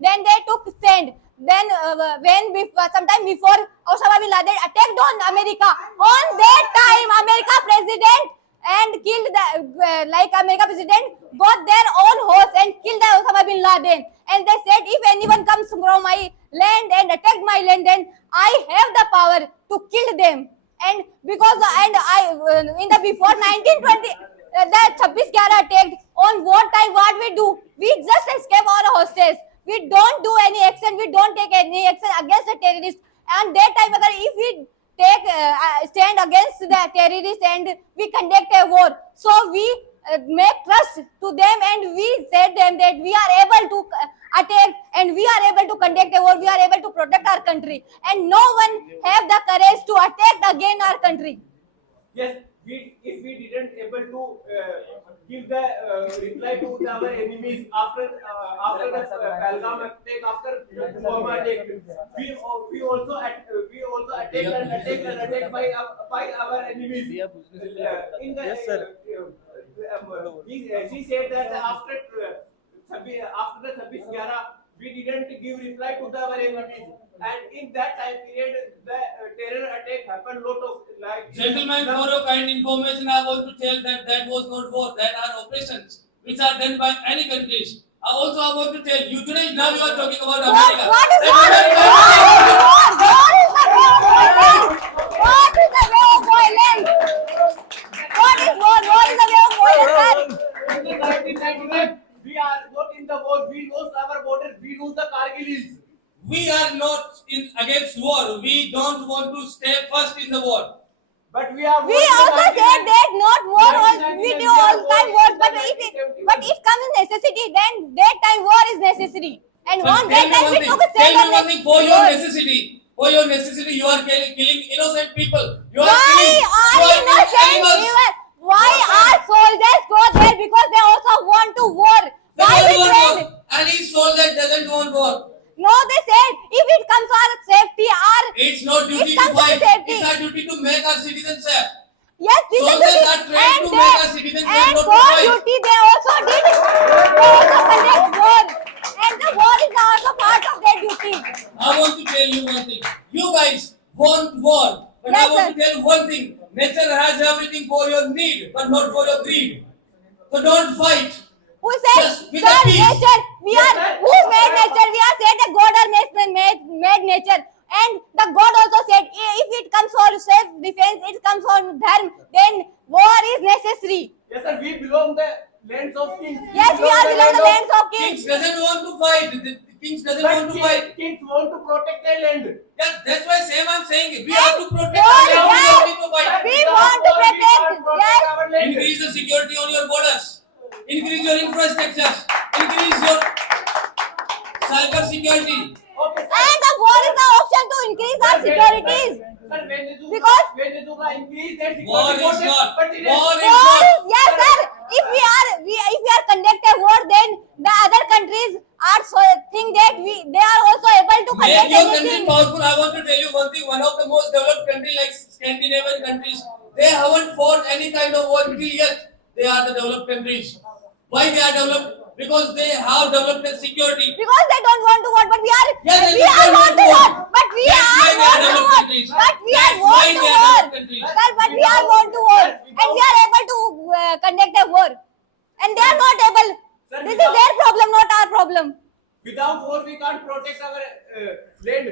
then they took stand. Then sometime before Osama bin Laden attacked on America, on that time America president and killed the like America president got their own horse and killed the Osama bin Laden. And they said, if anyone comes from my land and attack my land, then I have the power to kill them. And because and I in the before 1920 the 26/11 attacked on war time, what we do? We just escape our hostage. We don't do any action. We don't take any action against the terrorists. And that time, if we take stand against the terrorists and we conduct a war, so we make trust to them and we said them that we are able to attack and we are able to conduct a war. We are able to protect our country, and no one have the courage to attack again our country. Yes, if we didn't able to give the reply to our enemies after the Pahalgam attack, after Pulwama attack, we also attacked by our enemies. Yes, sir. She said that after the 26/11 we didn't give reply to our enemies, and in that time period the terror attack happened lot of like. Gentlemen, for your kind information, I want to tell that was not war. That are operations which are done by any countries. I want to tell you today. Now you are talking about America. What is That What is the way of violence? What is war? What is the way of violence? In the 1999, we are not in the war. We lost our borders. We lose the Kargil hills. we are not against war. We don't want to stay first in the war. But we are. We also said that not war. We do all time wars, but it comes in necessity. Then that time war is necessary. And But on that time we took a tell stand me one thing. For your war. necessity, you are killing innocent people. You are Why killing. are You are killing innocent animals. people? Why are soldiers go there? Because they also want to war. Why Because we you are trained? war. Any soldier doesn't want war. No, they said if it comes to our safety, our It's not duty It to comes to fight. safety. It's our duty to make our citizens safe. yes, this is Soldiers duty. are trained to And make our citizens safe, and not to for fight. duty they also did. They also conduct war, and the war is also part of their duty. I want to tell you one thing. You guys want war, but Yes, I want sir. to tell you one thing. Nature has everything for your need, but not for your greed. So don't fight. Who said, Yes, with sir, the peace. nature? We Yes, are sir. who made nature? We are said that God are made nature. And the God also said, if it comes for self-defense, it comes on dharma, then war is necessary. Yes, sir. We belong the lands of kings. Yes, we are belong the lands of Kings kings. doesn't want to fight. The kings doesn't But want to fight. kings want to protect their land. Yeah, that's why same I'm saying. We Yes, have to protect war, our land. We yes. don't need to fight. We want to protect, yes. our land. Increase the security on your borders. Increase your infrastructure. Increase your cyber security. Okay, sir. And the war is the option to increase our securities. Sir, Because- Venezuela increased their security. War is forces, not. but it is- War is War not. is, yes, sir. If we are conduct a war, then the other countries are so think that they are also able to Make conduct your country anything. powerful. I want to tell you one thing. One of the most developed countries like Scandinavian countries, they haven't fought any kind of war till yet. They are the developed countries. Why they are developed? Because they have developed their security. Because they don't want to war, but we are Yeah, they we are don't want to want war, war. but we That's are why they are want to developed war, countries. but we are That's why want to they are war, developed countries. sir. But we are want to war, and we are able to conduct a war, and they are not able. Sir, This is their problem, not our problem. Without war, we can't protect our land.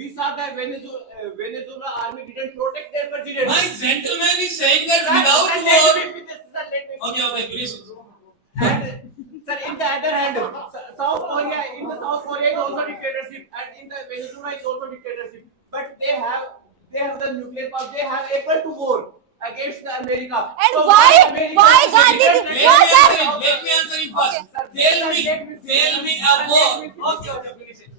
We saw that Venezuela army didn't protect their president. My gentleman is saying that Sir, without sir, war. let me finish, sir, let me finish. Okay, finish it. And sir, in the other hand, South Korea is also dictatorship, and in the Venezuela is also dictatorship. But they have the nuclear power. They have able to war against the America. And So why America is Gandhi different did- land. no, sir. Let me answer him first. Okay, sir. Tell me a war. Okay, finish it.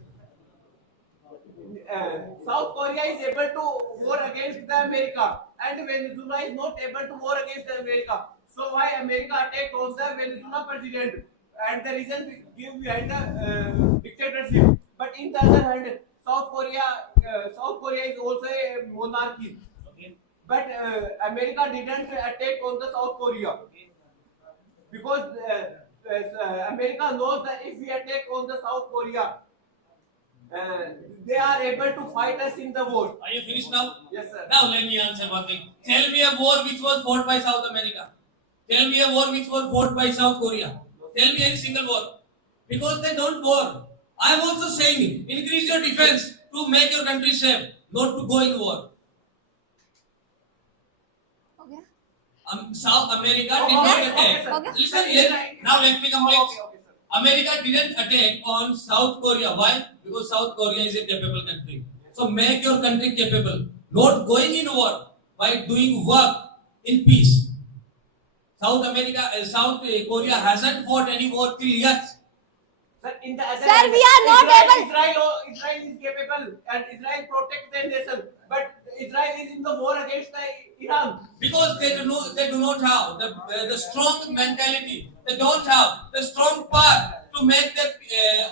South Korea is able to war against the America, and Venezuela is not able to war against the America. So why America attacked on the Venezuela president, and the reason we give behind the dictatorship. But in the other hand, South Korea is also a monarchy. But America didn't attack on the South Korea because America knows that if we attack on the South Korea, they are able to fight us in the war. Are you finished now? Yes, sir. Now let me answer one thing. Tell me a war which was fought by South America. Tell me a war which was fought by South Korea. Tell me any single war. Because they don't war. I am also saying, increase your defense to make your country safe, not to go in war. Okay. South America did Okay, not okay, attack. sir. Okay. Listen, now let me complete. Okay, okay, sir. America didn't attack on South Korea. Why? Because South Korea is a capable country. So make your country capable. Not going in war, by doing work in peace. South Korea hasn't fought any war till yet. Sir, in the other Sir, hand, we are not able- Israel is capable and Israel protects their nation. But Israel is in the war against Iran. Because they do not have the strong mentality. They don't have the strong power to make their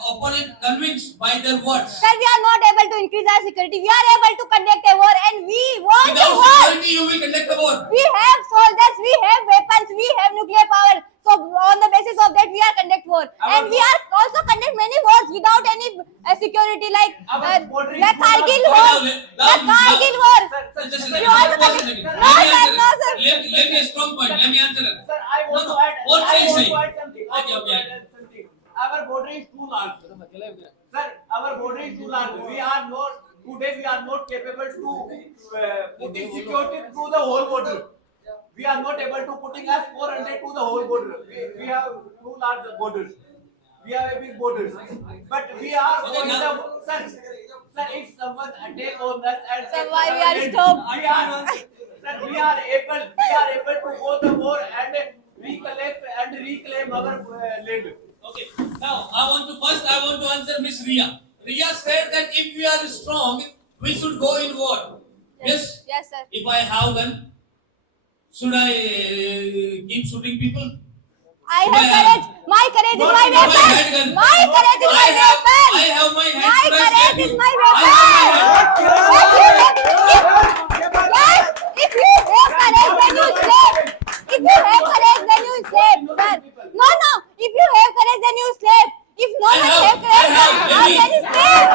opponent convinced by their words. Sir, we are not able to increase our security. We are able to conduct a war, and we want the Without war. security, you will conduct a war. We have soldiers, we have weapons, we have nuclear power. So on the basis of that, we are conduct war, and we are also conduct many wars without any security, like Our border is the Kargil full of- war, Now, the Kargil war. Sir, sir, Just a sir, second. You also Pause a conduct- second. No, Let me sir, answer no, it. sir. Let me a strong point. Let me answer it. Sir, I want No, to add. what I she is want saying. to add something. I Okay, want to okay. add something. Our border is too large. Sir, our border is too large. We are not today. We are not capable to put in security to the whole border. We are not able to putting us 400 to the whole border. We have too large borders. We have a big borders. But we are going the sir, if someone attack on us and Sir, why we are stopped? we are able to go the war and reclaim our land. Okay. Now, I want to answer Miss Ria. Ria said that if we are strong, we should go in war. Yes. Yes, sir. If I have gun, should I keep shooting people? I have courage. My courage is my No, I had weapon. gun. My courage is my weapon. I have my hand. My Should I courage stab is you? my I have my hand. Yes, if you have courage, then you slave. If you have courage, then you slave. Sir. No. If you have courage, then you slave. If no I one have. have courage, Let me- then you slave.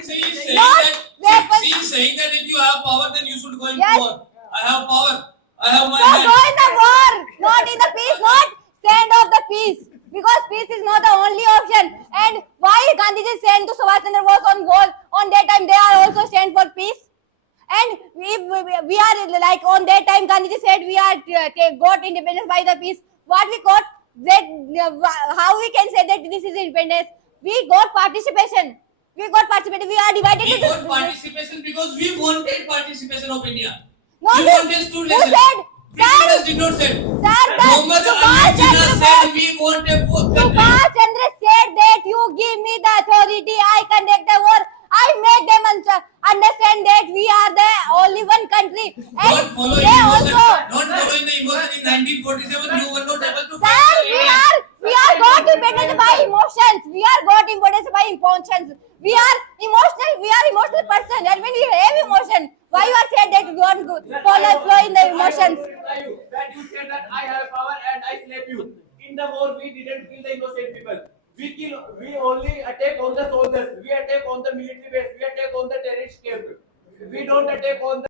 She is saying Not that weapon. she is saying that if you have power, then you should go into Yes. war. I have power. I have my So hand. go in the war, not in the peace, not stand off the peace. Because peace is not the only option. And why Gandhiji sent to Subhash Chandra Bose on war? On that time, they are also stand for peace. And if we are like on that time, Gandhiji said we are got independence by the peace. What we got? That how we can say that this is independence? We got participation. We got participation. We are divided We into. got participation because we wanted participation of India. No, we wanted two who nations. said? British did not say. Sir, Muhammad Subhash Ali Jinnah Chandra said Bose. we want a both countries. Subhash Chandra said that you give me the authority, I conduct the war. I make them understand that we are the only one country. And Don't follow they emotion. also, Don't follow in the emotion. In 1947, you were not able to. sir, we are got independent by emotions. We are got independent by emotions. We are emotional person. And when we have emotion, why you are saying that you don't flow in the emotions? That you said that I have power and I slap you. In the war, we didn't kill the innocent people. We only attack on the soldiers. We attack on the military base. We attack on the terrorist camp. We don't attack on the